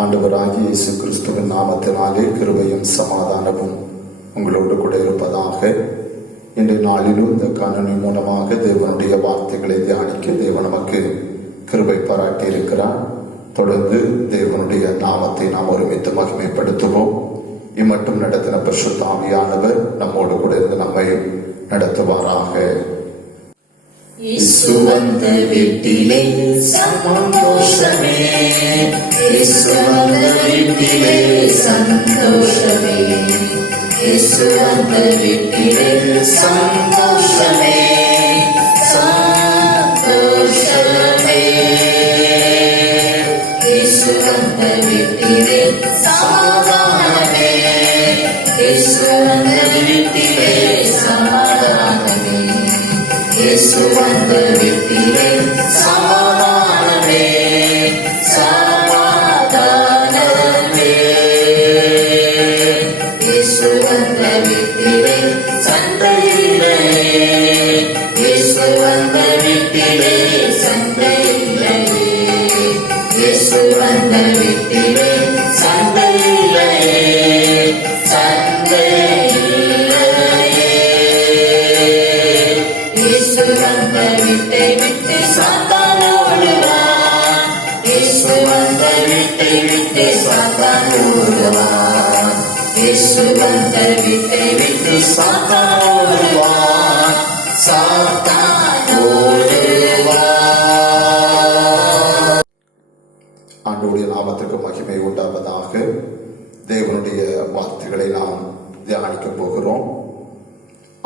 ஆண்டவராகிய இயேசு கிறிஸ்துவின் நாமத்தினாலே கிருபையும் சமாதானமும் உங்களோடு கூட இருப்பதாக. இன்றைய நாளிலும் இந்த காணொளி மூலமாக தேவனுடைய வார்த்தைகளை தியானிக்க தேவன் நமக்கு கிருபை பாராட்டி இருக்கிறார். தொடர்ந்து தேவனுடைய நாமத்தை நாம் ஒருமித்து மகிமைப்படுத்துவோம். இம்மட்டும் நடத்தின பரிசுத்த ஆவியானவர் நம்மோடு கூட இருந்து நம்மை நடத்துவாராக. இயேசு வந்த வீட்டிலே சந்தோஷமே, இயேசு வந்த வீட்டிலே சந்தோஷமே, இயேசு வந்த வீட்டிலே சந்தோஷமே, சந்தோஷமே, இயேசு வந்த வீட்டிலே சமாதானமே, இயேசு வந்த வீட்டிலே சமாதானமே, இயேசு வந்த வீட்டிலே சமாதானமே, சமாதானமே, இயேசு வந்த வீட்டிலே சண்டை இல்லையே, இயேசு வந்த வீட்டிலே சண்டை இல்லையே, இயேசு வந்த வீட்டிலே சண்டை இல்லையே, சண்டை வந்த வீட்டை விட்டு சாத்தான் ஓடுவான், இயேசு வந்த வீட்டை விட்டு சாத்தான் ஓடுவான், இயேசு வந்த வீட்டை விட்டு சாத்தான் ஓடுவான், சாத்தான் ஓடுவான். ஆண்டவருடைய நாமத்திற்கு மகிமை உண்டாவதாக. தேவனுடைய வார்த்தைகளை நாம் தியானிக்க போகிறோம்.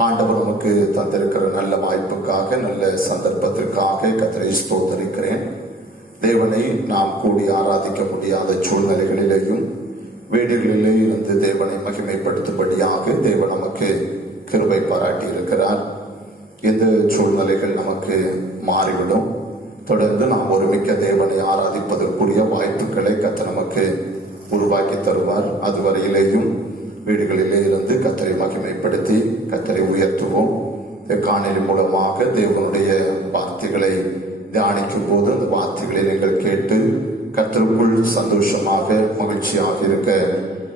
ஆண்டவர் நமக்கு தந்திருக்கிற நல்ல வாய்ப்புக்காக, நல்ல சந்தர்ப்பத்திற்காக கர்த்தரை ஸ்தோத்திரிக்கிறேன். தேவனை நாம் கூடி ஆராதிக்க முடியாத சூழ்நிலைகளிலேயும் வீடுகளிலே இருந்து தேவனை மகிமைப்படுத்தும்படியாக தேவன் நமக்கு கிருபை பாராட்டி இருக்கிறார். இந்த சூழ்நிலைகள் நமக்கு மாறிவிடும். தொடர்ந்து நாம் ஒருமிக்க தேவனை ஆராதிப்பதற்குரிய வாய்ப்புகளை கர்த்தர் நமக்கு உருவாக்கி தருவார். அதுவரையிலேயும் வீடுகளிலே இருந்து கர்த்தரை மகிமைப்படுத்தி கர்த்தரை உயர்த்துவோம். காணொளி மூலமாக தேவனுடைய வார்த்தைகளை தியானிக்கும் போது அந்த வார்த்தைகளை நீங்கள் கேட்டு கர்த்தருக்குள் சந்தோஷமாக மகிழ்ச்சியாக இருக்க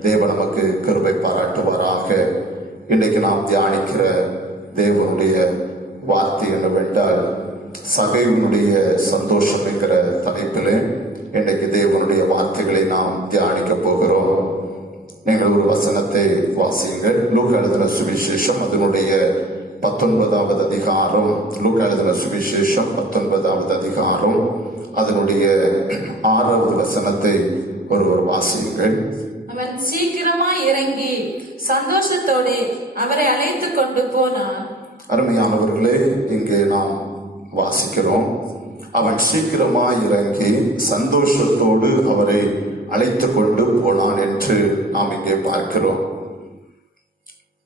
தேவன் நமக்கு கிருபை பாராட்டுவாராக. இன்றைக்கு நாம் தியானிக்கிற தேவனுடைய வார்த்தை என்னவென்றால், சகைவனுடைய சந்தோஷம் என்கிற தலைப்பிலே இன்றைக்கு தேவனுடைய வார்த்தைகளை நாம் தியானிக்க போகிறோம். நீங்கள் ஒரு வசனத்தை வாசியுங்கள். லூக்கா எழுதின சுவிசேஷம் அதனுடைய 19வது அதிகாரம். லூக்கா எழுதின சுவிசேஷம் 19வது அதிகாரம் அதனுடைய 6வது வசனத்தை ஒருவர் வாசியுங்கள். அவன் சீக்கிரமாய் இறங்கி சந்தோஷத்தோடு அவரை அழைத்துக் கொண்டு போனான். அருமையானவர்களே, இங்கே நாம் வாசிக்கிறோம், அவன் சீக்கிரமாய் இறங்கி சந்தோஷத்தோடு அவரை அழைத்து கொண்டு போனான் என்று நாம் இங்கே பார்க்கிறோம்.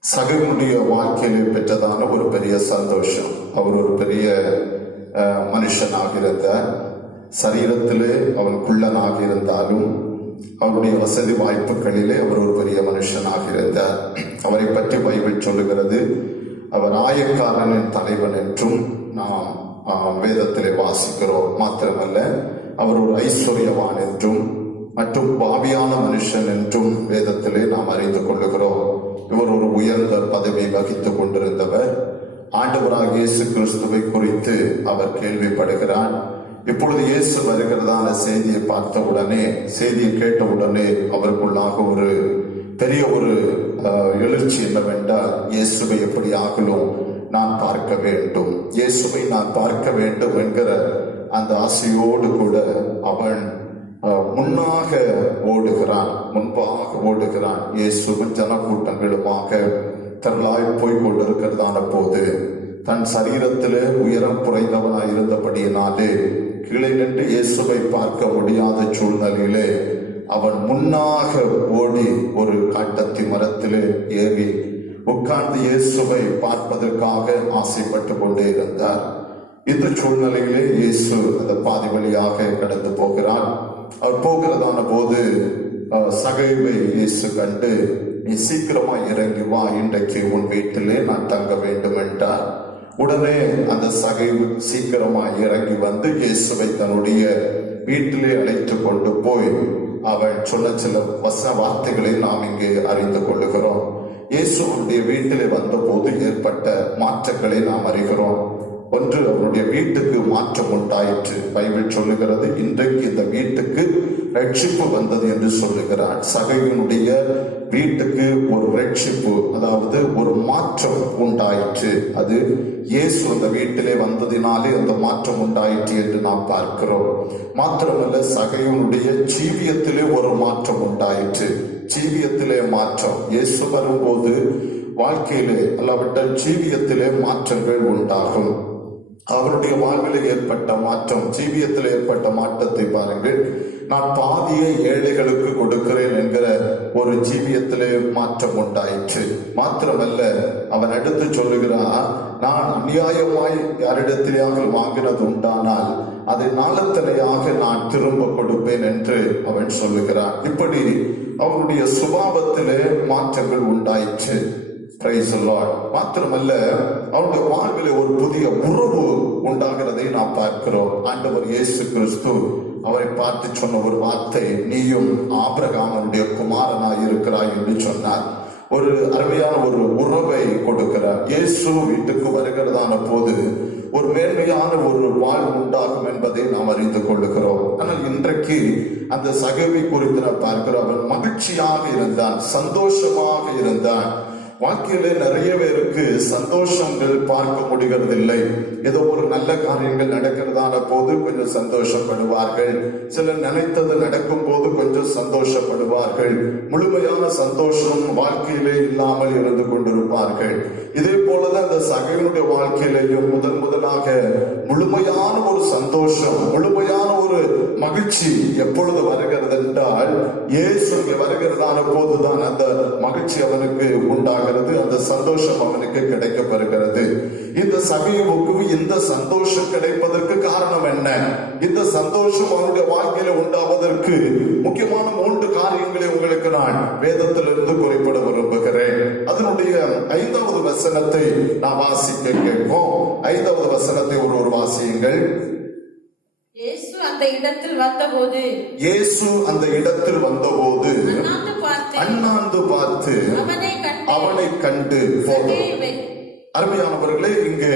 சகைவனுடைய வாழ்க்கையிலே பெற்றதான ஒரு பெரிய சந்தோஷம். அவர் ஒரு பெரிய மனுஷனாக இருந்தார். சரீரத்திலே அவன் குள்ளனாக இருந்தாலும் அவருடைய வசதி வாய்ப்புகளிலே அவர் ஒரு பெரிய மனுஷனாக இருந்தார். அவரை பற்றி பைபிள் சொல்லுகிறது, அவர் ஆயக்காரனின் தலைவன் என்றும் நாம் வேதத்திலே வாசிக்கிறோம். மாத்திரமல்ல, அவர் ஒரு ஐஸ்வர்யவான் என்றும் மற்றும் பாவியான மனுஷன் என்றும் வேதத்திலே நாம் அறிந்து கொள்ளுகிறோம். இவர் ஒரு உயர்ந்த பதவி வகித்துக் கொண்டிருந்தவர். ஆண்டவராகிய இயேசு கிறிஸ்துவை குறித்து அவர் கேள்விப்படுகிறார். இப்பொழுது இயேசு வருகிறதான செய்தியை பார்த்தவுடனே, செய்தியை கேட்டவுடனே அவருக்குள்ளாக ஒரு பெரிய ஒரு எழுச்சி என்னவென்றால், இயேசுவை எப்படி ஆகலும் நான் பார்க்க வேண்டும், இயேசுவை நான் பார்க்க வேண்டும் என்கிற அந்த ஆசையோடு கூட அவன் முன்னாக ஓடுகிறான், முன்பாக ஓடுகிறான். இயேசுவின் ஜனக்கூட்டங்களுமாக திரளாய் போய் கொண்டிருக்கிறதான போது தன் சரீரத்திலே உயரம் குறைந்தவனாய் இருந்தபடியினாலே கீழே நின்று இயேசுவை பார்க்க முடியாத சூழ்நிலையிலே அவன் முன்னாக ஓடி ஒரு காட்டத்தி மரத்திலே ஏறி உட்கார்ந்து இயேசுவை பார்ப்பதற்காக ஆசைப்பட்டு கொண்டே இருந்தார். இந்த சூழ்நிலையிலே இயேசு அந்த பாதி வழியாக கடந்து போகிறார். அவர் போகிறதான போது சகைவை இயேசு கண்டு, நீ சீக்கிரமா இறங்கி வா, இன்றைக்கு உன் வீட்டிலே நான் தங்க வேண்டும் என்றார். உடனே அந்த சகைவு சீக்கிரமா இறங்கி வந்து இயேசுவை தன்னுடைய வீட்டிலே அழைத்து கொண்டு போய் அவன் சொன்ன சில வார்த்தைகளை நாம் இங்கே அறிந்து கொள்ளுகிறோம். இயேசுடைய வீட்டிலே வந்தபோது ஏற்பட்ட மாற்றங்களை நாம் அறிகிறோம். ஒன்று, அவருடைய வீட்டுக்கு மாற்றம் உண்டாயிற்று. பைபிள் சொல்லுகிறது, இன்றைக்கு இந்த வீட்டுக்கு ரட்சிப்பு வந்தது என்று சொல்லுகிறார். சகையினுடைய வீட்டுக்கு ஒரு ரட்சிப்பு, அதாவது ஒரு மாற்றம் உண்டாயிற்று. அது இயேசு அந்த வீட்டிலே வந்ததினாலே அந்த மாற்றம் உண்டாயிற்று என்று நாம் பார்க்கிறோம். மாத்திரமல்ல, சகையினுடைய ஜீவியத்திலே ஒரு மாற்றம் உண்டாயிற்று. ஜீவியத்திலே மாற்றம். இயேசு வரும்போது வாழ்க்கையிலே அல்லாவிட்டால் ஜீவியத்திலே மாற்றங்கள் உண்டாகும். அவருடைய வாழ்வில் ஏற்பட்ட மாற்றம், ஜீவியத்தில் ஏற்பட்ட மாற்றத்தை பாருங்கள். நான் பாதியை ஏழைகளுக்கு கொடுக்கிறேன் என்கிற ஒரு ஜீவியத்திலே மாற்றம் உண்டாயிற்று. மாத்திரமல்ல, அவன் அடுத்து சொல்லுகிறான், நான் அநியாயமாய் யாரிடத்திலேயாக வாங்கினது உண்டானால் அதை நாளத்தனையாக நான் திரும்ப கொடுப்பேன் என்று அவன் சொல்லுகிறான். இப்படி அவனுடைய சுபாவத்திலே மாற்றங்கள் உண்டாயிற்று. மாத்திரமல்ல, அவருடைய வாழ்விலே ஒரு புதிய உறவு உண்டாகிறதை நாம் பார்க்கிறோம். ஆண்டவர் இயேசு கிறிஸ்து அவரை பார்த்து சொன்ன ஒரு வார்த்தை, நீயும் ஆபிரகாமுடைய குமாரனாய் இருக்கிறாய் என்று சொன்னார். ஒரு அருமையான ஒரு உறவை கொடுக்கிறார். இயேசு வீட்டுக்கு வருகிறதான போது ஒரு மேன்மையான ஒரு வாழ்வு உண்டாகும் என்பதை நாம் அறிந்து கொள்ளுகிறோம். ஆனால் இன்றைக்கு அந்த சகவி குறித்து நான் பார்க்கிறோம். அவன் மகிழ்ச்சியாக இருந்தான், சந்தோஷமாக இருந்தான். வாழ்க்கையில நிறைய பேருக்கு சந்தோஷங்கள் பார்க்க முடிகிறதில்லை. ஏதோ ஒரு நல்ல காரியங்கள் நடக்கிறதான போது கொஞ்சம் சந்தோஷப்படுவார்கள். சிலர் நினைத்தது நடக்கும் போது கொஞ்சம் சந்தோஷப்படுவார்கள். முழுமையான சந்தோஷம் வாழ்க்கையிலே இல்லாமல் இருந்து கொண்டிருப்பார்கள். இதே போலதான் அந்த சகையினுடைய வாழ்க்கையிலேயும் முதலாக முழுமையான ஒரு சந்தோஷம், முழுமையான ஒரு மகிழ்ச்சி எப்பொழுது வருகிறது என்றால், இயேசு வருகிறதான போதுதான் அந்த மகிழ்ச்சி அவனுக்கு உண்டாகிறது, அந்த சந்தோஷம் அவனுக்கு கிடைக்கப்பெறுகிறது. இந்த சகைவுக்கு இந்த சந்தோஷம் கிடைப்பதற்கு காரணம் என்ன? இந்த சந்தோஷம் அவனுடைய வாழ்க்கையில உண்டாவதற்கு முக்கியமான 3 காரியங்களை உங்களுக்கு நான் வேதத்திலிருந்து குறிப்பிட விரும்புகிறேன். அதனுடைய 5வது வசனத்தை நான் வாசிக்க கேட்போம். 5வது வசனத்தை ஒரு வாசியுங்கள். இயேசு அந்த இடத்தில் வந்தபோது அண்ணாந்து பார்த்து அவனை கண்டு அருமையானவர்களே, இங்கே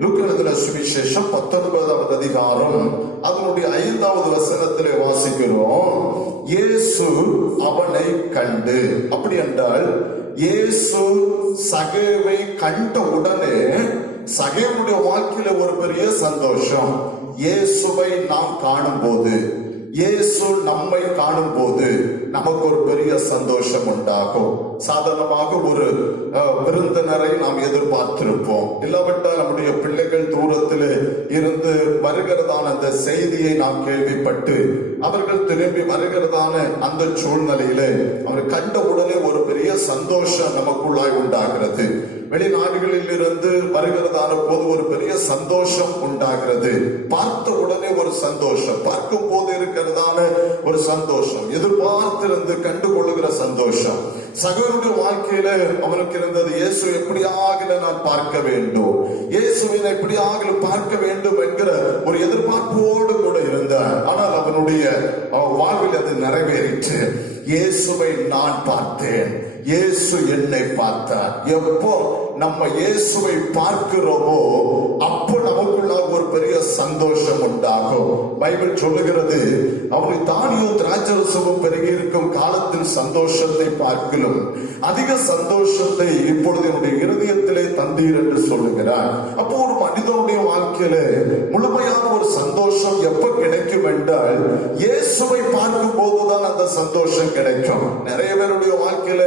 லூக்கா எழுதின சுவிசேஷம் 19வது அதிகாரம் அதனுடைய 5வது வசனத்திலே வாசிக்கிறோம், இயேசு அவனை கண்டு. அப்படி என்றால் இயேசு சகேவை கண்ட உடனே சகேவுடைய வாழ்க்கையில ஒரு பெரிய சந்தோஷம். இயேசுவை நாம் காணும் போது, இயேசு நம்மை காணும் போது நமக்கு ஒரு பெரிய சந்தோஷம் உண்டாகும். சாதாரணமாக ஒரு விருந்தினரை நாம் எதிர்பார்த்திருப்போம். இல்லாவிட்டால் நம்முடைய பிள்ளைகள் தூரத்தில் இருந்து வருகிறதான அந்த செய்தியை நாம் கேள்விப்பட்டு அவர்கள் திரும்பி வருகிறதான அந்த சூழ்நிலையில அவர் கண்ட உடனே ஒரு பெரிய சந்தோஷம் நமக்குள்ளாய் உண்டாகிறது. வெளிநாடுகளில் இருந்து வருகிறதான போது ஒரு பெரிய சந்தோஷம் உண்டாகிறது. பார்த்த உடனே ஒரு சந்தோஷம், பார்க்கும் போது இருக்கிறதான ஒரு சந்தோஷம், எதிர்பார்த்திருந்து கண்டுகொள்ளுகிற சந்தோஷம். சகோதரனுடைய வாழ்க்கையில அவனுக்கு இருந்தது, இயேசு எப்படியாக நான் பார்க்க வேண்டும், இயேசுவினை எப்படியாக பார்க்க வேண்டும் என்கிற ஒரு எதிர்பார்ப்போடு கூட இருந்தார். ஆனால் அவனுடைய வாழ்வில் அது நிறைவேறிற்று. இயேசுவை நான் பார்த்தேன், இயேசு என்னை பார்த்தார். எப்போ நம்ம இயேசுவை பார்க்கிறோமோ அப்போ நமக்குள்ள ஒரு பெரிய சந்தோஷம் உண்டாகும். பைபிள் சொல்லுகிறது, அவனை தானியும் திராட்சரசமும் பெருகி இருக்கும் காலத்தில் சந்தோஷத்தை பார்க்கலும் அதிக சந்தோஷத்தை இப்பொழுது என்னுடைய இருதயத்திலே தந்தீர் என்று சொல்லுகிறார். அப்போ ஒரு மனிதனுடைய வாழ்க்கையில முழுமையான ஒரு சந்தோஷம் எப்ப கிடைக்கும் என்றால், இயேசுவை பார்க்கும் போதுதான் அந்த சந்தோஷம் கிடைக்கும். நிறைய பேருடைய வாழ்க்கையில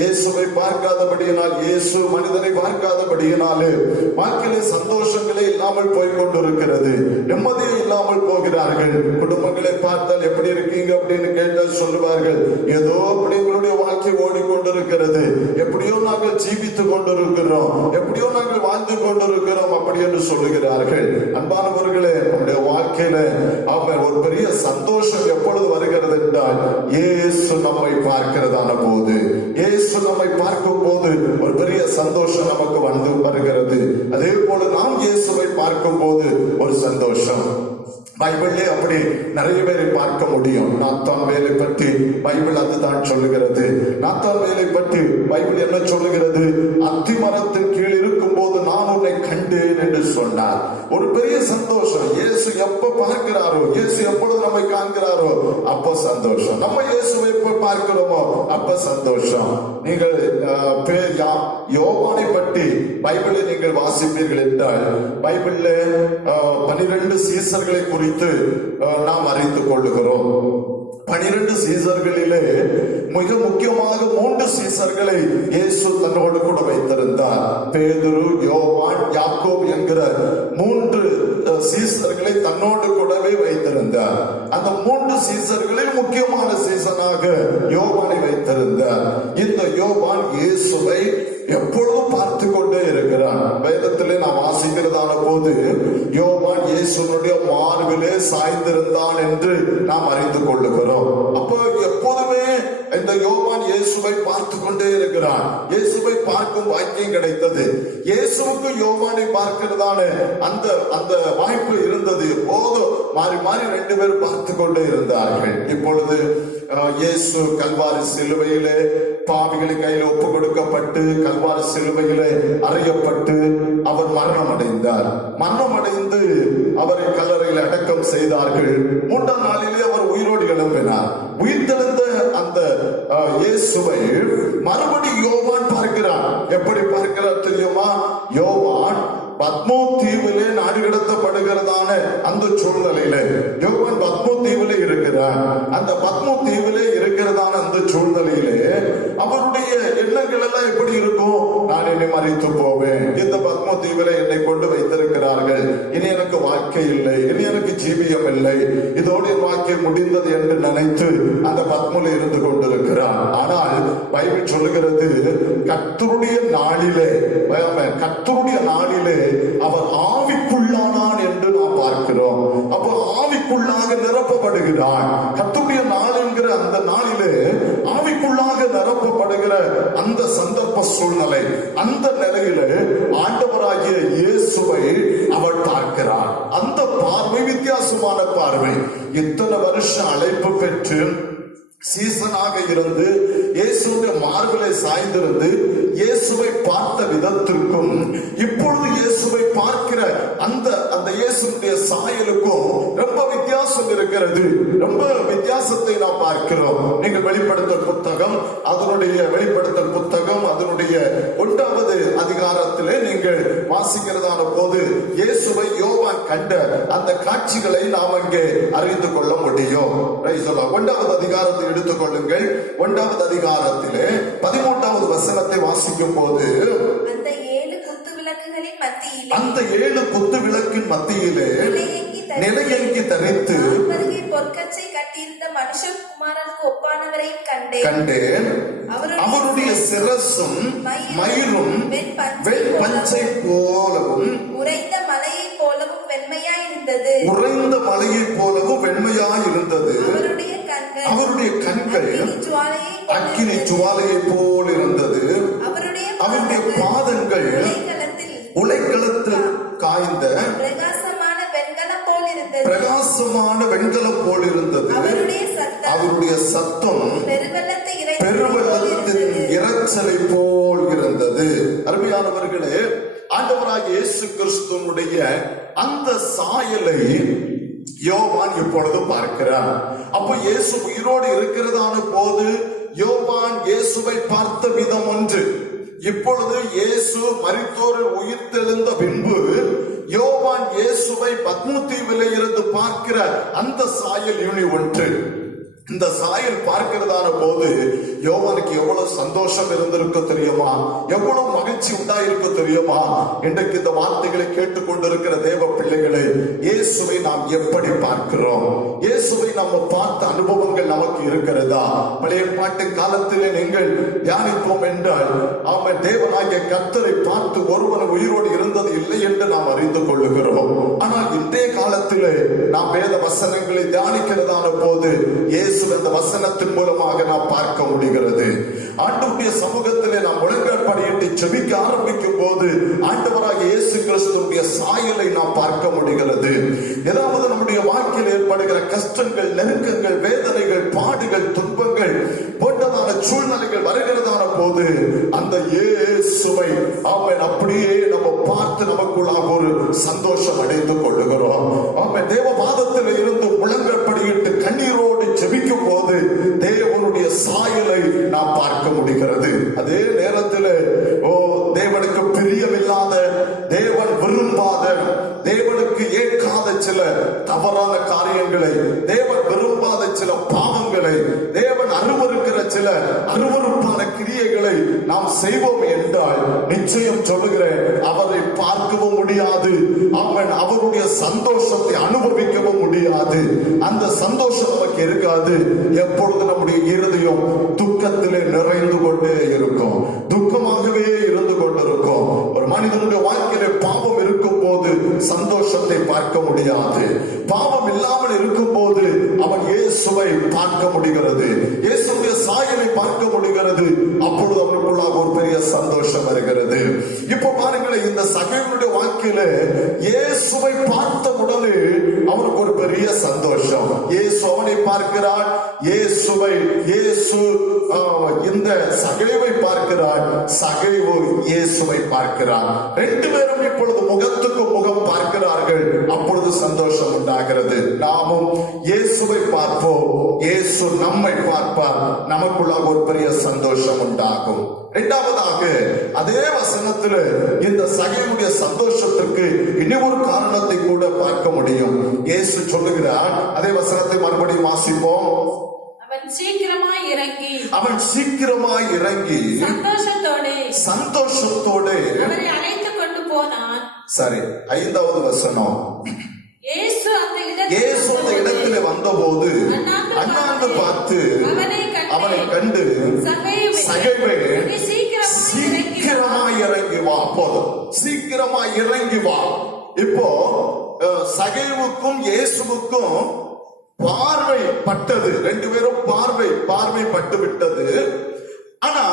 இயேசுவை பார்க்காதபடியினால், இயேசு மனிதனை பார்க்காதபடியினாலே வாழ்க்கையிலே சந்தோஷங்களே இல்லாமல் போய்கொண்டிருக்கிறது, நிம்மதியே இல்லாமல் போகிறார்கள். குடும்பங்களை பார்த்தால் எப்படி இருக்கீங்க அப்படின்னு கேட்டால் சொல்லுவார்கள், ஏதோ அப்படி உங்களுடைய வாழ்க்கை ஓடிக்கொண்டிருக்கிறது, எப்படியோ நாங்கள் ஜீவித்துக் கொண்டிருக்கிறோம், எப்படியோ நாங்கள் வாழ்ந்து கொண்டிருக்கிறோம் அப்படி என்று சொல்லுகிறார்கள். அன்பானவர்களே, நம்முடைய வாழ்க்கையில அவங்க ஒரு பெரிய சந்தோஷம் எப்பொழுது வருகிறது என்றால், இயேசு நம்மை பார்க்கிறதான போது, இயேசு நம்மை பார்க்கும் போது ஒரு பெரிய சந்தோஷம் நமக்கு வந்து வருகிறது. அதே போல நாம் இயேசுவை பார்க்கும் போது ஒரு சந்தோஷம். பைபிளே அப்படி நிறைய பேரை பார்க்க முடியும். நாத்தான் வேலை பற்றி பைபிள் அதுதான் சொல்லுகிறது. நாத்தான் வேலை பற்றி பைபிள் என்ன சொல்லுகிறது? அத்தி மரத்தின் கீழ் இருக்கும் போது நான் உன்னை கண்டேன் என்று சொன்னார். ஒரு பெரிய சந்தோஷம். இயேசு எப்ப பார்க்கிறாரோ, இயேசு எப்பொழுது நம்மை காண்கிறாரோ அப்ப சந்தோஷம். நம்ம இயேசுவை எப்ப பார்க்கிறோமோ அப்ப சந்தோஷம். நீங்கள் யோவானை பற்றி பைபிளை நீங்கள் வாசிப்பீர்கள் என்றால் பைபிள்ல 12 சீசர்களை குறித்து நாம் அறிந்து கொள்ளுகிறோம். 12 சீசர்களிலே மிக முக்கியமாக 3 சீசர்களை இயேசு தன்னோடு கூட வைத்திருந்தார். பேதுரு, யோவான், யாக்கோபு என்கிற 3 சீசர்களை தன்னோடு கூடவே வைத்திருந்தார். அந்த 3 சீசர்களில் முக்கியமான சீசனாக யோவானை வைத்திருந்தார். இந்த யோவான் இயேசுவை எப்பொழுதும் பார்த்து கொண்டே இருக்கிறான். வேதத்திலே நாம் வாசிக்கிறதான போது யோவான் இயேசுனுடைய மார்பிலே சாய்ந்திருந்தான் என்று நாம் அறிந்து கொள்ளுகிறோம். அப்போ எப்போதுமே இந்த யோவான் இயேசுவை பார்த்து கொண்டே இருக்கிறான். இயேசுவை பார்க்கும் வாக்கியம் கிடைத்தது. இயேசுவுக்கு யோவானை பார்க்கிறதான அந்த வாய்ப்பு இருந்தது. போதும் மாறி மாறி 2 பேர் பார்த்து கொண்டே இருந்தார்கள். இப்பொழுது இயேசு கல்வாரி சிலுவையிலே பாவிகளின் கையில் ஒப்பு கொடுக்கப்பட்டு கல்வாரி சிலுவையிலே அறையப்பட்டு அவர் மரணம் அடைந்தார். மரணம் அடைந்து அவரை கல்லறையில் அடக்கம் செய்தார்கள். 3ஆம் நாளிலே அவர் உயிரோடு எழும்பினார். உயிர்த்தெழுந்த அந்த இயேசுவை மறுபடி யோவான் பார்க்கிறான். எப்படி பார்க்கிறார் தெரியுமா? யோவான் பத்மோ தீவிலே நாடு கடத்தப்படுகிறதான அந்த சூழ்நிலையில யோவான் பத்மோ தீவிலே இருக்கிறார். அந்த பத்மோ தீவிலே இருக்கிறதான அந்த சூழ்நிலையிலே அவருடைய எண்ணங்கள் எல்லாம் எப்படி இருக்கும்? நான் என்னை மறித்து போவேன், இந்த பத்மோ தீவிலே என்னை கொண்டு வைத்திருக்கிறார்கள், இனி எனக்கு வாழ்க்கை இல்லை, இனி எனக்கு ஜீவியம் இல்லை, இதோடு என் வாழ்க்கை முடிந்தது என்று நினைத்து அந்த பத்மோல இருந்து கொண்டிருக்கிறார். ஆனால் பைபிள் சொல்லுகிறது கர்த்தருடைய நாளிலே அவர் ஆவிக்குள்ளானான் என்று நாம் பார்க்கிறோம். அப்போ ஆவிக்குள்ளாக நிரப்பப்படுகிறான். கர்த்தருடைய நாள் என்கிற அந்த நாளிலே ஆவிக்குள்ளாக நிரப்பப்படுகிற அந்த சந்தர்ப்ப சூழ்நிலை, அந்த நிலையிலே ஆண்டவராகிய இயேசுவை அவள் பார்க்கிறார். அந்த பார்வை வித்தியாசமான பார்வை. இத்தனை வருஷம் அழைப்பு பெற்று சீசனாக இருந்து இயேசுடைய மார்பிலே சாய்ந்திருந்து இயேசுவை பார்த்த விதத்திற்கும் இப்பொழுது இயேசுவை பார்க்கிற அந்த இயேசுடைய சாயலுக்கும் ரொம்ப வித்தியாசம் இருக்கிறது. ரொம்ப வித்தியாசத்தை நாம் பார்க்கிறோம். நீங்கள் வெளிப்படுத்தல் புத்தகம் அதனுடைய 1வது அதிகாரத்திலே நீங்கள் வாசிக்கிறதான போது இயேசுவை யோவான் கண்ட அந்த காட்சிகளை நாம் அங்கே அறிந்து கொள்ள முடியும். 1வது அதிகாரத்தை எடுத்துக் கொள்ளுங்கள். 1வது அதிகாரத்திலே 13வது வசனத்தை வாசிக்கும் போது அந்த 7 குத்து விளக்கின் மத்தியிலே நிலையங்கி தரித்து பொற்கச்சை கட்டியிருந்த மனுஷகுமாரனுக்கு ஒப்பானவரையும் கண்டேன். அவருடைய சிரசும் மயிரும் வெண்பஞ்சை போலவும் உறைந்த மலையை போலவும் வெண்மையாய் இருந்தது. அவருடைய கண்கள் அக்கினி ஜுவாலையை போல் இருந்தது. அவருடைய பாதங்கள் உலைக்களத்தில் காய்ந்த பிரகாசமான வெண்கலம் போல் இருந்தது. அவருடைய சத்தம் பெருவெள்ளத்தின் இரைச்சலை போல் இருந்தது. அருமையானவர்களே, ஆண்டவராகிய இயேசு கிறிஸ்துவினுடைய அந்த சாயலை யோவான் இப்பொழுது பார்க்கிறார். அப்ப இயேசு உயிரோடு இருக்கிறதான போது யோவான் இயேசுவை பார்த்த விதம் ஒன்று. இப்பொழுது இயேசு மரித்தோரில் உயிர்த்தெழுந்த பின்பு யோவான் இயேசுவை பத்மோ தீவிலே இருந்து பார்க்கிற அந்த சாயல் இனி ஒன்று. இந்த சாயல் பார்க்கிறதான போது யோவானுக்கு எவ்வளவு சந்தோஷம் இருந்திருக்க தெரியுமா? எவ்வளவு மகிழ்ச்சி உண்டாயிருக்க தெரியுமா? இன்றைக்கு இந்த வார்த்தைகளை கேட்டுக்கொண்டிருக்கிற தேவ பிள்ளைகளை, இயேசுவை நாம் எப்படி பார்க்கிறோம்? இயேசுவை நம்ம பார்த்த அனுபவங்கள் நமக்கு இருக்கிறதா? பழைய பாட்டு காலத்திலே நீங்கள் தியானிப்போம் என்றால் அவன் தேவனாகிய கர்த்தரை பார்த்து ஒருவன் உயிரோடு இருந்தது இல்லை என்று நாம் அறிந்து கொள்ளுகிறோம். ஆனால் இன்றைய காலத்திலே நாம் வேத வசனங்களை தியானிக்கிறதான போது இயேசு அந்த வசனத்தின் மூலமாக நாம் பார்க்க முடிகிறது. ஆண்டவருடைய சமூகத்திலே நாம் முழங்கால் படியிட்டு ஜெபிக்க ஆரம்பிக்கும் போது ஆண்டவராகிய இயேசு கிறிஸ்துவின் சாயலை நாம் பார்க்க முடிகிறது. ஏதாவது நம்முடைய வாழ்க்கையில் ஏற்படுகிற கஷ்டங்கள், நெருக்கங்கள், வேதனைகள், பாடுகள், துன்பங்கள் போன்றதான சூழ்நிலைகள் வருகிறதான போது அந்த இயேசுவை ஆமென் அப்படியே நம்ம பார்த்து நமக்குள்ளாக ஒரு சந்தோஷம் அடைந்து கொள்ளுகிறோம். ஆமென். தேவ பாதத்தில் இருந்து முழங்கல் படியிட்டு கண்ணீரோடு ஜெபிக்கும் போது தேவனுடைய சாயலை நாம் பார்க்க முடிகிறது. அதே நேரத்தில் தேவனுக்கு பிரியமில்லாத, தேவன் விரும்பாத, தேவனுக்கு ஏற்காத சில தவறான காரியங்களை, தேவன் விரும்பாத சில பாவங்களை, தேவன் அருவருக்கிற சில அருவருப்பான கிரியைகளை நாம் செய்வோம் என்றால் நிச்சயம் சொல்லுகிறேன், அவரை பார்க்கவும் முடியாது, அவருடைய சந்தோஷத்தை அனுபவிக்கவும் முடியாது. அந்த சந்தோஷம் நமக்கு இருக்காது. எப்பொழுது நம்முடைய இருதயம் துக்கத்திலே நிறைந்து கொண்டே இருக்கும், துக்கமாகவே இருந்து கொண்டிருக்கும். ஒரு மனிதனுடைய வாழ்க்கையிலே பாவம் இருக்கும் போது சந்தோஷத்தை பார்க்க முடியாது. பாவம் இல்லாமல் இருக்கும் போது அவன் இயேசுவை பார்க்க முடிகிறது, இயேசுடைய சாயலை பார்க்க முடிகிறது. அப்பொழுது அவனுக்குள்ளாக ஒரு பெரிய சந்தோஷம் வருகிறது. இப்ப பாருங்களேன், இந்த சகேயுடைய வாழ்க்கையில இயேசுவை பார்த்த உடனே அவனுக்கு ஒரு பெரிய சந்தோஷம். இயேசு அவனை பார்க்கிறார், இயேசு இந்த சகேவை பார்க்கிறார், சகேவு இயேசுவை பார்க்கிறார். ரெண்டு பேரும் இப்பொழுது முகத்துக்கு முகம் பார்க்கிறார்கள். அப்பொழுது சந்தோஷம் உண்டாகிறது. நாமும் இயேசுவை பார்ப்போம், இயேசு நம்மை பார்ப்பார், நமக்குள்ளாக ஒரு பெரிய சந்தோஷம் உண்டாகும். இரண்டாவதாக அதே வசனத்தில் இந்த சகேயுடைய சந்தோஷத்திற்கு இனி ஒரு காரணத்தை கூட பார்க்க முடியும். இயேசு சொல்லுகிறார், அதே வசனத்தை மறுபடியும் வாசிப்போம். அவன் சீக்கிரமாய் இறங்கி சந்தோஷத்தோடு அவரை அழைத்து கொண்டு போனான். சரி, ஐந்தாவது வசனம். இயேசு அந்த இடத்திலே வந்தபோது அண்ணாந்து பார்த்து அவனை கண்டு, சகேவே சீக்கிரமாய் இறங்கி வா, போதும், சீக்கிரமாய் இறங்கி வா. இப்போ சகேவுக்கும் இயேசுவுக்கும் பார்வை பட்டது, ரெண்டு பேரும் பார்வை பட்டு விட்டது. ஆனா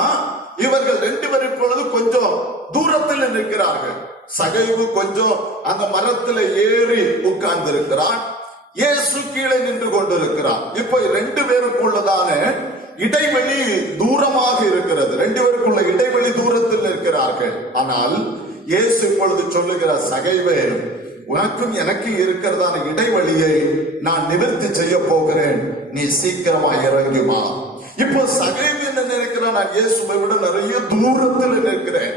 இவர்கள் ரெண்டு பேரும் இப்பொழுது கொஞ்சம் தூரத்தில் நிற்கிறார்கள். சகேவு கொஞ்சம் அந்த மரத்தில் ஏறி உட்கார்ந்து இருக்கிறான், இயேசு கீழே நின்று கொண்டிருக்கிறார். இப்போ ரெண்டு பேருக்குள்ளதான இடைவெளி தூரமாக இருக்கிறது, ரெண்டு பேருக்குள்ள இடைவெளி தூரத்தில் இருக்கிறார்கள். ஆனால் இயேசு இப்பொழுது சொல்லுகிறார், சகேவே உனக்கும் எனக்கு இருக்கிறதான இடைவெளியை நான் நிவர்த்தி செய்ய போகிறேன், நீ சீக்கிரமா இறங்கி வா. இப்போ சகேவு என்ன நினைக்கிறான், நான் இயேசுவை விட நிறைய தூரத்தில் நிற்கிறேன்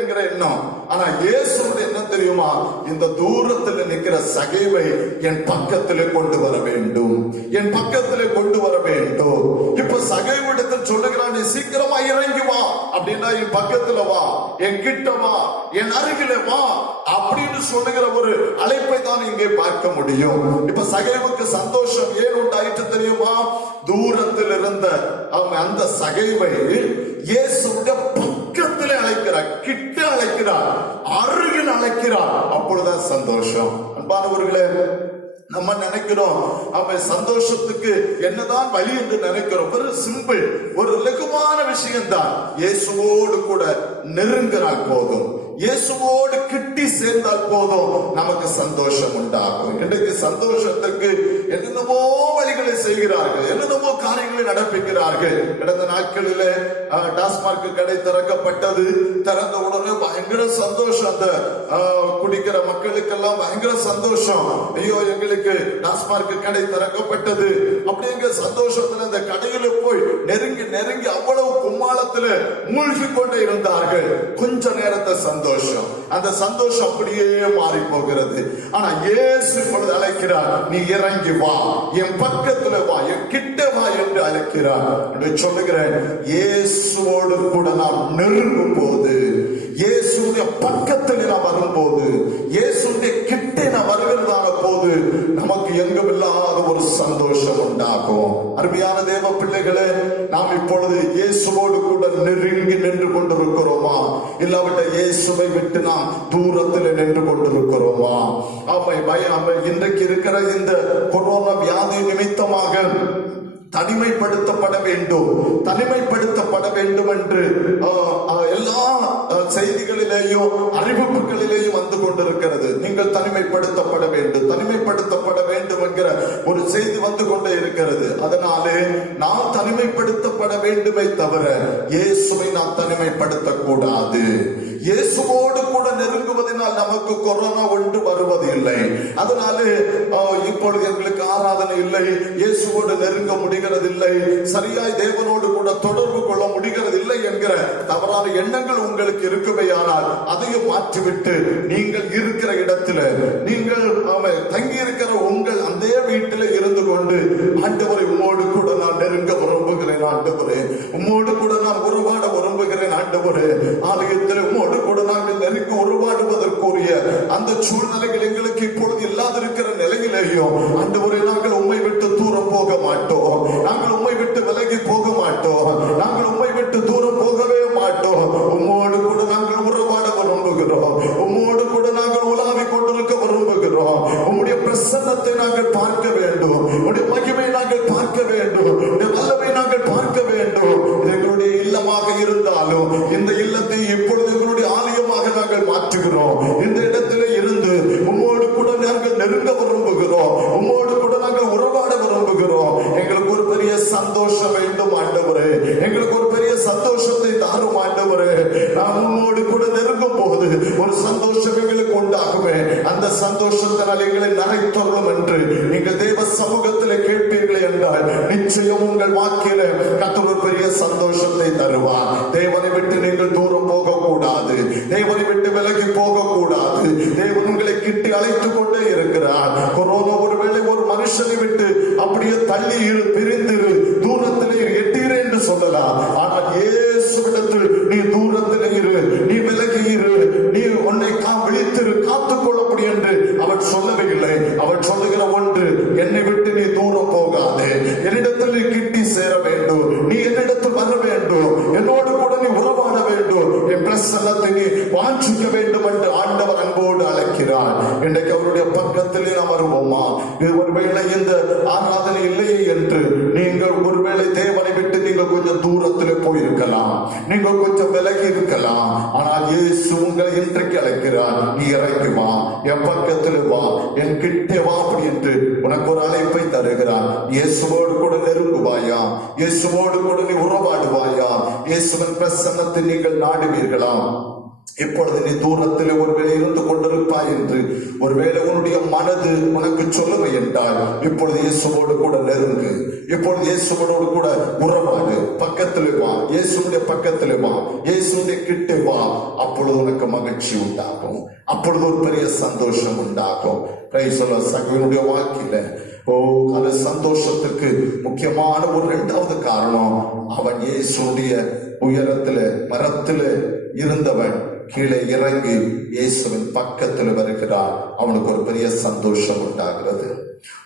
என்கிற எண்ணம். ஆனா இயேசுடைய என்ன தெரியுமா, இந்த தூரத்தில் நிற்கிற சகேவை என் பக்கத்திலே கொண்டு வர வேண்டும், என் பக்கத்திலே கொண்டு வர வேண்டும். இப்ப சகேவிடத்தில் சொல்லுகிறான், நீ சீக்கிரமா இறங்கி வா, அப்படின்னா என் பக்கத்துல வா, என் கிட்ட வா, என் அருகில வா அப்படின்னு சொல்லுகிற ஒரு அழைப்பை தான் இங்கே பார்க்க முடியும். இப்ப சகேவுக்கு சந்தோஷம் ஏன் உண்டாயிற்று தெரியுமா, தூரத்தில் இருந்த அந்த சகேவை இயேசுடைய பக்கத்திலே அழைக்கிறார், கிட்ட அழைக்கிறார், அருகில் அழைக்கிறார். அப்பொழுதுதான் சந்தோஷம். அன்பானவர்களே, நம்ம நினைக்கிறோம் அவன் சந்தோஷத்துக்கு என்னதான் வழி என்று நினைக்கிறோம். ஒரு சிம்பிள், ஒரு லகுவான விஷயம் தான். இயேசுவோடு கூட நெருங்கினால் போதும், இயேசுவோடு கிட்டி சேர்ந்தால் போதும், நமக்கு சந்தோஷம் உண்டாகும். இன்றைக்கு சந்தோஷத்துக்கு என்னென்னவோ வழிகளை செய்கிறார்கள், என்னென்னவோ காரியங்களை நடப்பிக்கிறார்கள். கடந்த நாட்களிலே டாஸ்மார்க் கடை திறக்கப்பட்டது. திறந்த உடனே பயங்கர சந்தோஷம், அந்த குடிக்கிற மக்களுக்கெல்லாம் பயங்கர சந்தோஷம். ஐயோ, எங்களுக்கு டாஸ்மார்க் கடை திறக்கப்பட்டது அப்படிங்கிற சந்தோஷத்துல அந்த கடையில போய் நெருங்கி நெருங்கி அவ்வளவு கும்மாளத்துல மூழ்கி கொண்டே இருந்தார்கள். கொஞ்ச நேரத்தை சந்தோஷம், அந்த சந்தோஷம் அப்படியே மாறி போகிறது. ஆனா இயேசு இப்பொழுது அழைக்கிறார், நீ இறங்கி வா, என் பக்கத்துல வா, என் கிட்ட வா என்று அழைக்கிறார். என்று சொல்லுகிறேன், இயேசுவோடு கூட நாம் நெருங்கும் போது, இயேசுடைய பக்கத்தில் நாம் வரும்போது, இயேசுடைய கிட்டே நாம் வருகிறதான போது நமக்கு எங்கும் இல்லாத ஒரு சந்தோஷம் உண்டாகும். அருமையான தேவ பிள்ளைகளே, நாம் இப்பொழுது இயேசுவோடு கூட நெருங்கி நின்று கொண்டிருக்கிறோமா, இல்லாவிட்ட இயேசுவை விட்டு நாம் தூரத்தில் நின்று கொண்டிருக்கிறோமா? இன்றைக்கு இருக்கிற இந்த கொரோனா வியாதி நிமித்தமாக தனிமைப்படுத்தப்பட வேண்டும் என்று எல்லா செய்திகளிலேயும் அறிவிப்புகளிலேயும் வந்து கொண்டிருக்கிறது. நீங்கள் தனிமைப்படுத்தப்பட வேண்டும், தனிமைப்படுத்தப்பட வேண்டும் என்கிற ஒரு செய்தி வந்து கொண்டே இருக்கிறது. அதனாலே நாம் தனிமைப்படுத்தப்பட வேண்டுமே தவிர இயேசுவை நாம் தனிமைப்படுத்த கூடாது. இயேசுவோடு கூட நெருங்குவதனால் நமக்கு கொரோனா ஒன்று வருவதில்லை. அதனாலே இப்பொழுது எங்களுக்கு ஆராதனை இல்லை, இயேசுவோடு நெருங்க முடிகிறதில்லை, சரியாய் தேவனோடு கூட தொடர்பு கொள்ள முடிகிறதில்லை என்கிற தவறான எண்ணங்கள் உங்களுக்கு இருக்குமையானால் அதையும் மாற்றிவிட்டு நீங்கள் இருக்கிற இடத்துல, நீங்கள் தங்கி இருக்கிற உங்கள் அந்த வீட்டில் இருந்து கொண்டு, ஆண்டவரை உம்மோடு கூட நான் நெருங்க விரும்புகிறேன் ஆண்டவரே, உம்மோடு கூட நான் உருவாட விரும்புகிறேன் ஆண்டவரே, ஆலயத்தில் உம்மோடு கூட நாங்கள் நெருங்கி உருவாடுவதற்குரிய அந்த சூழ்நிலைகள் எங்களுக்கு இப்பொழுது இல்லாதிருக்கிற நிலையிலேயும் ஆண்டவரே நாங்கள் உம்மை விட்டு தூரம் போக மாட்டோம், நாங்கள் உம்மை விட்டு விலகி போக மாட்டோம், நாங்கள் உம்மை விட்டு தூரம் போகவே மாட்டோம். உம்மோடு கூட நாங்கள் உருவாட விரும்புகிறோம், உம்மோடு கூட நாங்கள் உலாவிக் கொண்டிருக்க விரும்புகிறோம். உம்முடைய பிரசன்னத்தை நாங்கள் பார்க்க வேண்டும், உம்முடைய மகிமை நாங்கள் பார்க்க வேண்டும், உம்முடைய வல்லமை நாங்கள் பார்க்க வேண்டும். எங்களுடைய இல்லமாக இருந்தாலும் இந்த இல்லத்தை இப்பொழுது எங்களுடைய ஆலயமாக நாங்கள் மாற்றுகிறோம். இந்த இடத்திலே இருந்து உம்மோடு கூட நாங்கள் நெருங்க விரும்புகிறோம், உம்மோடு கூட நாங்கள் உறவாட விரும்புகிறோம். எங்களுக்கு ஒரு பெரிய சந்தோஷம் வேண்டும் ஆண்டவரே, எங்களுக்கு ஒரு பெரிய சந்தோஷத்தை தாரும் ஆண்டவரே. நாம் உம்மோடு கூட நெருங்கும் போது ஒரு சந்தோஷம் எங்களுக்கு உண்டாகுமே, அந்த சந்தோஷத்தினால் எங்களை நரைத்தொள்ளும் என்று நீங்கள் தேவ சமூகத்தில் கேட்பீர்கள் என்றால் நிச்சயம் உங்கள் வாக்கில கர்த்தர் ஒரு பெரிய சந்தோஷத்தை தருவார். தேவனை விட்டு நீங்கள் தூரம் போக கூடாது, தேவனை விட்டு விலகி போக கூடாது. தேவன் உங்களை கிட்டி அழைத்துக் கொண்டே இருக்கிறார். கொரோனா ஒருவேளை ஒரு மனுஷனை விட்டு அப்படியே தள்ளி பிரிந்திரு, தூரத்திலே எட்டீரு என்று சொல்லலாம். ஆனால் இயேசுவிடத்தில் நீ தூரத்திலே இரு, நீ விலகி இரு, நீ உன்னை விழித்திரு, காத்துக்கொள்ள அப்படி என்று அவன் சொல்லவே இல்லை. அவன் சொல்லுகிற ஒன்று, என்னை விட்டு நீ தூரம் போகாதே, என்னிடத்தில் நீ கிட்டி சேர வேண்டும், நீ என்னிடத்தில் வர வேண்டும், என்னோடு கூட நீ உறவாட வேண்டும், என் பிரசன்னத்தை நீ வாஞ்சிக்க வேண்டும் என்று ஆண்டவர் அன்போடு அழைக்கிறார். இன்றைக்கு அவருடைய பக்கத்திலே நாம் வருவோமா? ஒருவேளை இந்த ஆராதனை இல்லையே என்று நீங்கள் ஒருவேளை தேவனை விட்டு நீங்கள் கொஞ்சம் தூரத்திலே போயிருக்கலாம், நீங்கள் கொஞ்சம் விலகி இருக்கலாம். ஆனால் இயேசு உங்களை இன்றைக்கு அழைக்கிறார், நீ இறங்கி வா, என் பக்கத்தில் வா, என் கிட்டே வா அப்படி என்று உனக்கு ஒரு அழைப்பை தருகிறார். இயேசுவோடு கூட நெருங்குவாயா? இயேசுவோடு கூட நீ உறவாடுவாயா? இயேசுவின் பிரசன்னத்தை நீங்கள் நாடுவீர்களா? இப்பொழுது நீ தூரத்தில் ஒருவேளை இருந்து கொண்டிருப்பாய் என்று ஒருவேளை உன்னுடைய மனது உனக்கு சொல்லுவை என்றால் இப்பொழுது இயேசுவோடு கூட நெருங்கு, இப்பொழுது இயேசுவோடு கூட உறவாடு, பக்கத்தில் வா, இயேசுடைய பக்கத்தில் வா, இயேசுடைய கிட்ட வா. அப்பொழுது உனக்கு மகிழ்ச்சி உண்டாகும், அப்பொழுது ஒரு பெரிய சந்தோஷம் உண்டாகும். சகோதரனுடைய வாழ்க்கையில அந்த சந்தோஷத்துக்கு முக்கியமான ஒரு இரண்டாவது காரணம், அவன் இயேசுடைய உயரத்துல மரத்துல இருந்தவன் கீழே இறங்கி இயேசுவின் பக்கத்தில் வருகிறார். அவனுக்கு ஒரு பெரிய சந்தோஷம் உண்டாகிறது.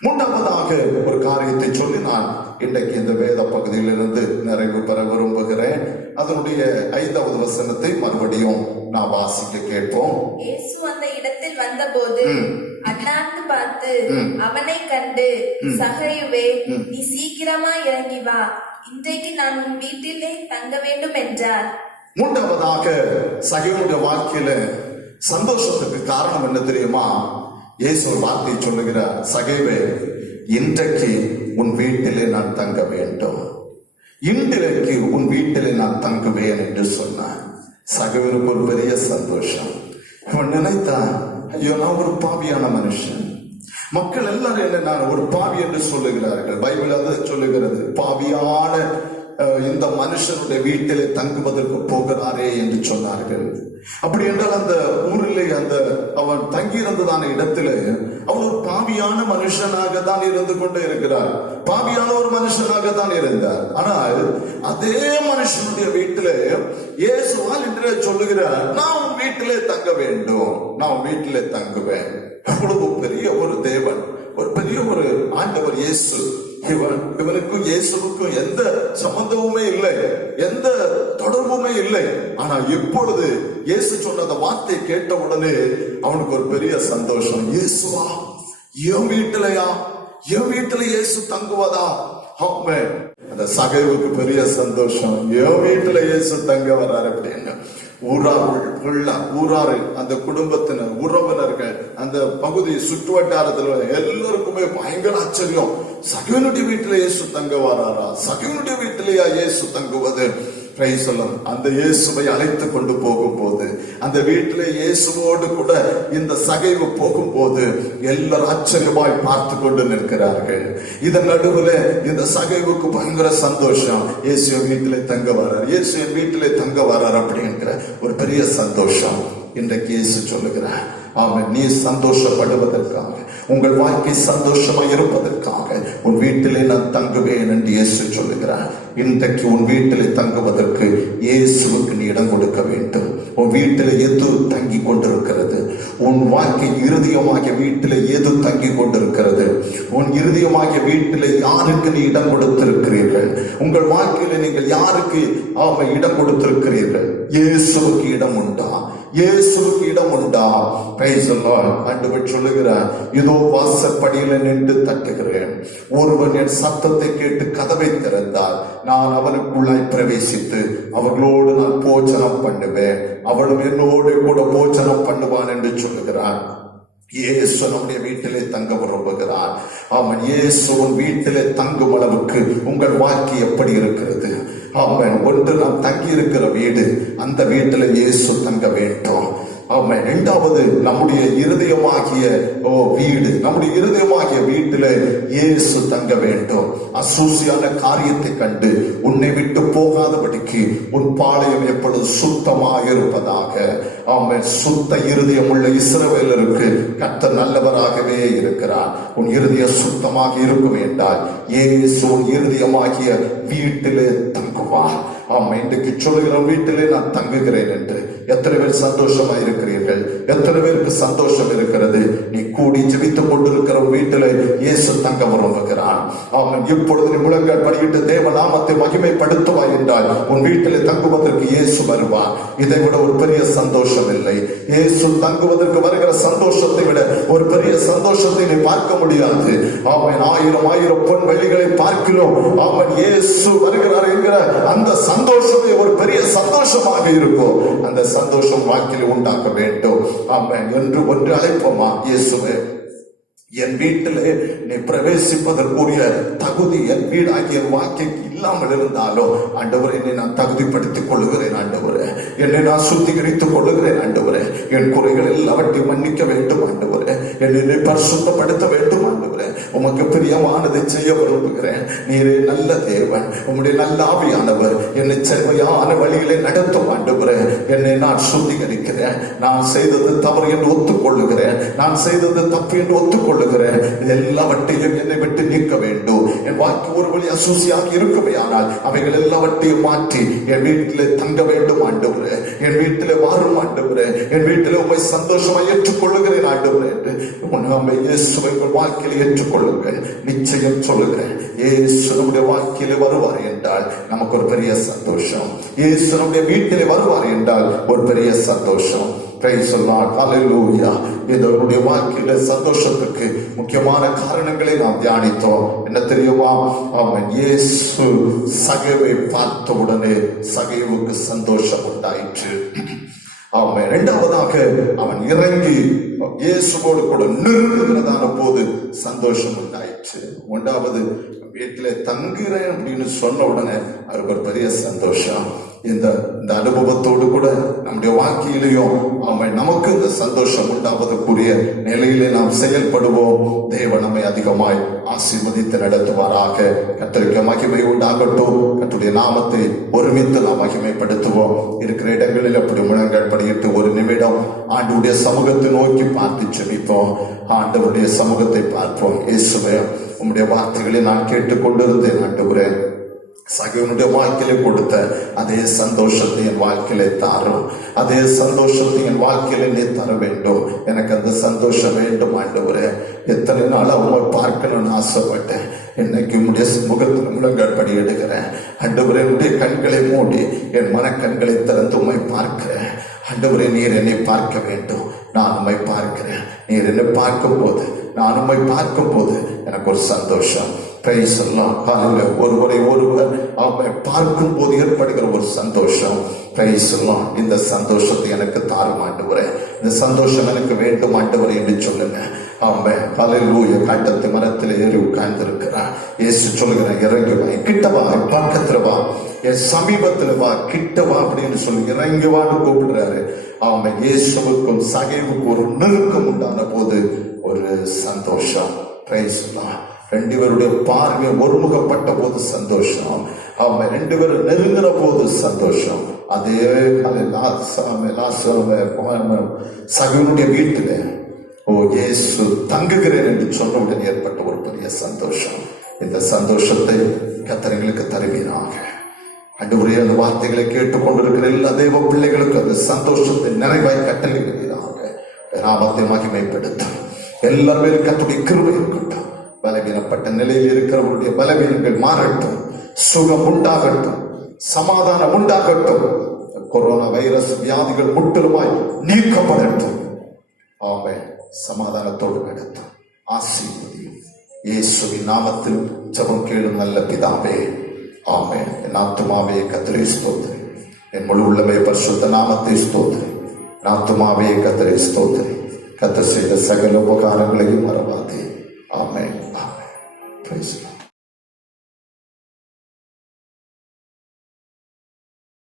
மூன்றாவதாக ஒரு காரியத்தை சொல்லி நான் இன்றைக்கு இந்த வேத பகுதியிலிருந்து நிறைவு பெற விரும்புகிறேன். அதனுடைய 5வது வசனத்தை மறுபடியும் நான் வாசிக்க கேட்போம். இயேசு அந்த இடத்தில் வந்தபோது அண்ணாந்து பார்த்து அவனை கண்டு, சகையுவே, நீ சீக்கிரமா இறங்கி வா, இன்றைக்கு நான் உன் வீட்டிலே தங்க வேண்டும் என்றார். மூன்றாவதாக சகையுடைய வாழ்க்கையில சந்தோஷத்துக்கு காரணம் என்ன தெரியுமா? இயேசு ஒரு வார்த்தையை சொல்லுகிறார், சகைவே, இன்றைக்கு உன் வீட்டிலே நான் தங்க வேண்டும், இன்றைக்கு உன் வீட்டிலே நான் தங்குவேன் என்று சொன்னார். சகைவனுக்கு ஒரு பெரிய சந்தோஷம். இவன் நினைத்தான், ஐயோ நான் ஒரு பாவியான மனுஷன், மக்கள் எல்லாரும் என்ன நான் ஒரு பாவி என்று சொல்லுகிறார்கள். பைபிள் அதை சொல்லுகிறது, பாவியான இந்த மனுஷனுடைய வீட்டிலே தங்குவதற்கு போகிறாரே என்று சொன்னார்கள். அப்படி என்றால் அந்த ஊரிலே அந்த அவன் தங்கியிருந்ததான இடத்திலே அவன் ஒரு பாவியான மனுஷனாக தான் இருந்து கொண்டே இருக்கிறார், பாவியான ஒரு மனுஷனாக தான் இருந்தார். ஆனால் அதே மனுஷனுடைய வீட்டிலே இயேசுவால் இன்றே சொல்லுகிறார், நான் உன் வீட்டிலே தங்க வேண்டும், நான் வீட்டிலே தங்குவேன். அவ்வளவு பெரிய ஒரு தேவன், ஒரு பெரிய ஒரு ஆண்டவர் இயேசு. இவனுக்கும் இயேசுவுக்கும் எந்த சம்பந்தமுமே இல்லை, எந்த தொடர்புமே இல்லை. ஆனா இப்பொழுது இயேசு சொன்ன அந்த வார்த்தை கேட்ட உடனே அவனுக்கு ஒரு பெரிய சந்தோஷம். இயேசுவா, என் வீட்டிலையா, என் வீட்டுல இயேசு தங்குவதா? அந்த சகைவுக்கு பெரிய சந்தோஷம், என் வீட்டுல இயேசு தங்க வர்றாரு அப்படின்னு. ஊராறு அந்த குடும்பத்தினர், உறவினர்கள், அந்த பகுதி சுற்று வட்டாரத்தில் எல்லாருக்குமே பயங்கர ஆச்சரியம். சகீனுடைய வீட்டிலே இயேசு தங்க வராரா? சகீனுடைய வீட்டிலேயா இயேசு தங்குவது? அந்த இயேசுவை அழைத்து கொண்டு போகும்போது, அந்த வீட்டிலே இயேசுவோடு கூட இந்த சகைவு போகும்போது எல்லாரும் ஆச்சரியமாய் பார்த்து கொண்டு நிற்கிறார்கள். இதன் நடுவில் இந்த சகைவுக்கு பயங்கர சந்தோஷம். இயேசு வீட்டிலே தங்க வர்றார், இயேசு என் வீட்டிலே தங்க வர்றார் அப்படிங்கிற ஒரு பெரிய சந்தோஷம். இன்றைக்கு இயேசு சொல்லுகிறார், ஆமென், நீ சந்தோஷப்படுவதற்காக, உங்கள் வாழ்க்கை சந்தோஷமாய் இருப்பதற்காக உன் வீட்டிலே நான் தங்குவேன் என்று இயேசு சொல்லுகிறார். இன்றைக்கு உன் வீட்டிலே தங்குவதற்கு இயேசுவுக்கு நீ இடம் கொடுக்க வேண்டும். உன் வீட்டிலே எது தங்கி கொண்டிருக்கிறது? உன் வாழ்க்கை இருதயமாகிய வீட்டிலே எது தங்கி கொண்டிருக்கிறது? உன் இருதயமாகிய வீட்டிலே யாருக்கு நீ இடம் கொடுத்திருக்கிறீர்கள்? உங்கள் வாழ்க்கையில நீங்கள் யாருக்கு இடம் கொடுத்திருக்கிறீர்கள்? இயேசுவுக்கு இடம் உண்டா? இயேசுவுக்கு இடம் உண்டா? ஆண்டவர் சொல்லுகிறார், இதோ வாசற்படியில நின்று தட்டுகிறேன். ஒருவன் என் சத்தத்தை கேட்டு கதவை திறந்தார், நான் அவனுக்குள்ளாய் பிரவேசித்து அவர்களோடு நான் போஜனம் பண்ணுவேன், அவளும் என்னோடு கூட போஜனம் பண்ணுவான் என்று சொல்லுகிறார். இயேசு நம்முடைய வீட்டிலே தங்க விரும்புகிறார். அவன் இயேசுவின் வீட்டிலே தங்கும் அளவுக்கு உங்கள் வாழ்க்கை எப்படி இருக்கிறது? அவன் ஒன்று நாம் தங்கி இருக்கிற வீடு, அந்த வீட்டில் இயேசு தங்க வேண்டும். அவன் இரண்டாவது நம்முடைய இருதயமாகிய வீடு, நம்முடைய இருதயமாகிய வீட்டில இயேசு தங்க வேண்டும். அசூசியான காரியத்தை கண்டு உன்னை விட்டு போகாதபடிக்கு உன் பாளையம் எப்பொழுது சுத்தமாக இருப்பதாக. அவன் சுத்த இருதயம் உள்ள இஸ்ரவேலருக்கு கர்த்தர் நல்லவராகவே இருக்கிறார். உன் இருதயம் சுத்தமாக இருக்கும் என்றால் இயேசு உன் இருதயமாகிய வீட்டிலே தங்குவார். ஆமா, இன்றைக்கு சொல்லுகிற வீட்டிலே நான் தங்குகிறேன் என்று எத்தனை பேர் சந்தோஷமா இருக்கிறீர்கள்? எத்தனை பேருக்கு சந்தோஷம் இருக்கிறது? நீ கூடி ஜெபித்துக் கொண்டிருக்கிற வீட்டிலே இயேசு தங்க விரும்புகிறான். அவன் இப்பொழுது நீ முழங்கால் படியிட்டு தேவ நாமத்தை மகிமைப்படுத்துவாய் என்றால் உன் வீட்டிலே தங்குவதற்கு இயேசு வருவார். இதை விட ஒரு பெரிய சந்தோஷம் இல்லை. இயேசு தங்குவதற்கு வருகிற சந்தோஷத்தை விட ஒரு பெரிய சந்தோஷத்தை நீ பார்க்க முடியாது. அவன் ஆயிரம் பொன் வெள்ளிகளை பார்க்கிறோம், அவன் இயேசு வருகிறார் என்கிற அந்த சந்தோஷமே ஒரு பெரிய சந்தோஷமாக இருக்கும். அந்த சந்தோஷம் வாழ்க்கையில் உண்டாக்க வேண்டும். ஆமென். என்று ஒன்று அழைப்போமா? இயேசுவே, என் வீட்டிலே நீ பிரவேசிப்பதற்குரிய தகுதி என் வீடாகிய வாழ்க்கைக்கு இல்லாமல் இருந்தாலும் ஆண்டவரே, என்னை நான் தகுதிப்படுத்திக் கொள்ளுகிறேன். ஆண்டவரே, என்னை நான் சுத்திகரித்துக் கொள்ளுகிறேன். ஆண்டவரே, என் குறைகள் எல்லாவற்றையும் மன்னிக்க வேண்டும். ஆண்டவரே, என்னை பரிசுத்தப்படுத்த வேண்டும். ஆண்டவரே, உமக்கு பிரியமானதை செய்ய விரும்புகிறேன். நீரே நல்ல தேவன், உம்முடைய நல்ல ஆவியானவர் என்னை செம்மையான வழியிலே நடத்தும். ஆண்டவரே, என்னை நான் சுத்திகரிக்கிறேன். நான் செய்தது தவறு என்று ஒத்துக்கொள்ளுகிறேன். நான் செய்தது தப்பு என்று ஒத்துக்கொள்ளுகிறேன். எல்லாவற்றையும் என்னை விட்டு நீக்க வேண்டும். என் வாழ்க்கை ஒரு வழி அசூசியாக இருக்குமே, ஆனால் அவைகள் எல்லாவற்றையும் மாற்றி என் வீட்டிலே தங்க வேண்டும். ஆண்டவரே, என் வீட்டிலே வாரும். ஆண்டவரே, என் வீட்டிலே உம்மை சந்தோஷமாக ஏற்றுக்கொள்ளுகிறேன். ஆண்டவரே, இயேசுவை உங்கள் வாழ்க்கையில் ஏற்றுக்கொள்ளுங்கள். நிச்சயம் சொல்லுகிறேன், இயேசு நம்முடைய வாழ்க்கையிலே வருவார் என்றால் நமக்கு ஒரு பெரிய சந்தோஷம். இயேசு நம்முடைய வீட்டிலே வருவார் என்றால் ஒரு பெரிய சந்தோஷம். இதனுடைய வாழ்க்கையில சந்தோஷத்துக்கு முக்கியமான காரணங்களை நாம் தியானித்தோம். என்ன தெரியுமா? அவன் இயேசு சகைவை பார்த்த உடனே சகைவுக்கு சந்தோஷம் உண்டாயிற்று. அவன் இரண்டாவதாக அவன் இறங்கி இயேசுவோடு கூட நிறுத்துகிறதான போது சந்தோஷம் உண்டாயிற்று. ஒன்றாவது வீட்டிலே தங்குகிறேன் அப்படின்னு சொன்ன உடனே அவருக்கு ஒரு பெரிய சந்தோஷம். இந்த அனுபவத்தோடு கூட நம்முடைய வாழ்க்கையிலையும் அவன் நமக்கு இந்த சந்தோஷம் உண்டாவதற்குரிய நிலையிலே நாம் செயல்படுவோம். தேவன் நம்மை அதிகமாய் ஆசீர்வதித்து நடத்துவாராக. கர்த்தருக்கு மகிமை உண்டாகட்டும். கர்த்தருடைய நாமத்தை ஒருமித்து நாம் மகிமைப்படுத்துவோம். இருக்கிற இடங்களில் அப்படி முழங்கால் படியிட்டு ஒரு நிமிடம் ஆண்டவருடைய சமூகத்தை நோக்கி பார்த்து செபிப்போம். ஆண்டவருடைய சமூகத்தை பார்ப்போம். இயேசுவே, உம்முடைய வார்த்தைகளை நான் கேட்டுக்கொண்டிருந்தேன். ஆண்டவரே, சகீவனுடைய வாழ்க்கையில கொடுத்த அதே சந்தோஷத்தை என் வாழ்க்கையில தாரும். அதே சந்தோஷத்தை என் வாழ்க்கையில நீ தர வேண்டும். எனக்கு அந்த சந்தோஷம் வேண்டும். ஆண்டவரே, எத்தனை நாள் அவங்க பார்க்கணும்னு ஆசைப்பட்டேன். இன்னைக்கு உடைய முகத்தில் முழங்கால் படியிடுகிறேன். ஆண்டவரே, என்னுடைய கண்களை மூடி என் மனக்கண்களை திறந்து உம்மை பார்க்கிறேன். ஆண்டவரே, நீர் என்னை பார்க்க வேண்டும், நான் உம்மை பார்க்கிறேன். நீர் என்னை பார்க்கும் போது, நான் உம்மை பார்க்கும் போது எனக்கு ஒரு சந்தோஷம். பிரைஸ் எல்லாம் ஒருவரை ஒருவர் அவரை பார்க்கும் போது ஏற்படுகிற ஒரு சந்தோஷம். பிரைஸ் எல்லாம் இந்த சந்தோஷத்தை எனக்கு தாரும் ஆண்டவரே, இந்த சந்தோஷம் எனக்கு வேண்டும் ஆண்டவரே என்று சொல்லுங்க. ஆமென். ஹல்லேலூயா. காட்டத்து மரத்தில் ஏறி உட்கார்ந்து இருக்கிறார். இயேசு சொல்லுகிறேன், இறங்கி வா, கிட்ட வா, பக்கத்துல வா, என் சமீபத்துல வா, கிட்ட வா அப்படின்னு சொல்லி இறங்கி வான்னு கூப்பிடுறாரு. ஆமென். இயேசுவுக்கும் சகைவுக்கும் ஒரு நெருக்கம் உண்டான போது ஒரு சந்தோஷம். பிரைஸ் எல்லாம் ரெண்டு பேருடைய பார்வை ஒருமுகப்பட்ட போது சந்தோஷம். அவங்க ரெண்டு பேரும் நெருங்குற போது சந்தோஷம். அதே சகனுடைய வீட்டில இயேசு தங்குகிறேன் என்று சொன்னவுடன் ஏற்பட்ட ஒரு பெரிய சந்தோஷம். இந்த சந்தோஷத்தை கர்த்தர்களுக்கு தருவீராக. ஆண்டவரே, அந்த வார்த்தைகளை கேட்டுக்கொண்டிருக்கிற எல்லா தேவ பிள்ளைகளுக்கு அந்த சந்தோஷத்தை நிறைவாய் கட்டளையிடுவீராக. நாமத்தை மகிமைப்படுத்தும். எல்லாருமே கர்த்தருடைய கிருபை இருக்கட்டும். பலவீனப்பட்ட நிலையில் இருக்கிறவருடைய பலவீனங்கள் மாறட்டும், சுகம் உண்டாகட்டும், சமாதானம் உண்டாகட்டும். கொரோனா வைரஸ் வியாதிகள் முற்றிலுமாய் நீக்கப்படட்டும். ஆமென். சமாதானத்தோடு நடத்தும், ஆசீர்வதியும். இயேசுவின் நாமத்தில் ஜெபம் கேளும் நல்ல பிதாவே, ஆமென். என் ஆத்துமாவே கர்த்தரை ஸ்தோத்திரி, என் முழு உள்ளமே பரிசுத்த நாமத்தை ஸ்தோத்திரி. என் ஆத்துமாவே கர்த்தரை ஸ்தோத்திரி, கர்த்தர் செய்த சகல உபகாரங்களையும் மறவாதே. ஆமென். ஆமென். Praise the Lord.